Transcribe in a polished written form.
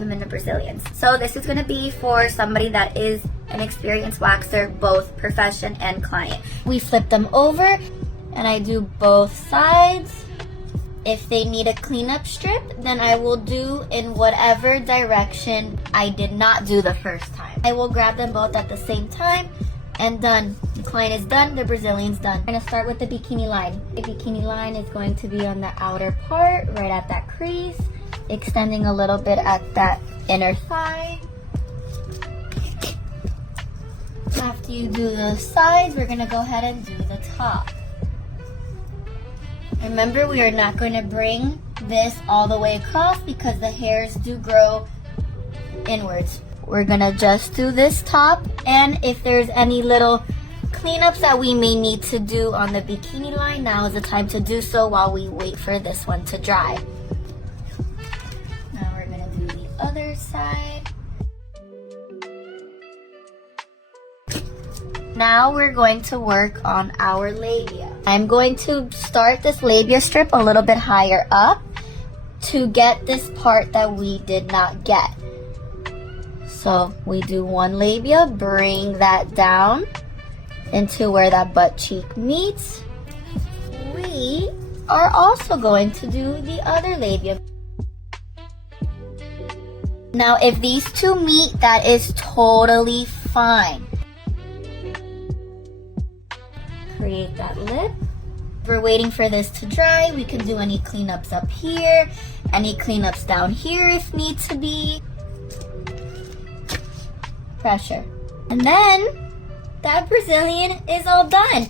them in the Brazilians. So this is going to be for somebody that is an experienced waxer, both profession and client. We flip them over and I do both sides. If they need a cleanup strip, then I will do in whatever direction I did not do the first time. I will grab them both at the same time and done. The client is done, the Brazilian's done. I'm gonna start with the bikini line. The bikini line is going to be on the outer part, right at that crease, extending a little bit at that inner thigh. After you do the sides, we're gonna go ahead and do the top. Remember, we are not going to bring this all the way across because the hairs do grow inwards. We're gonna just do this top, and if there's any little cleanups that we may need to do on the bikini line, now is the time to do so while we wait for this one to dry. Now we're gonna do the other side. Now we're going to work on our labia. I'm going to start this labia strip a little bit higher up to get this part that we did not get. So we do one labia, bring that down into where that butt cheek meets. We are also going to do the other labia. Now if these two meet, that is totally fine. Create that lip. We're waiting for this to dry. We can do any cleanups up here, any cleanups down here if need to be. Pressure. And then that Brazilian is all done.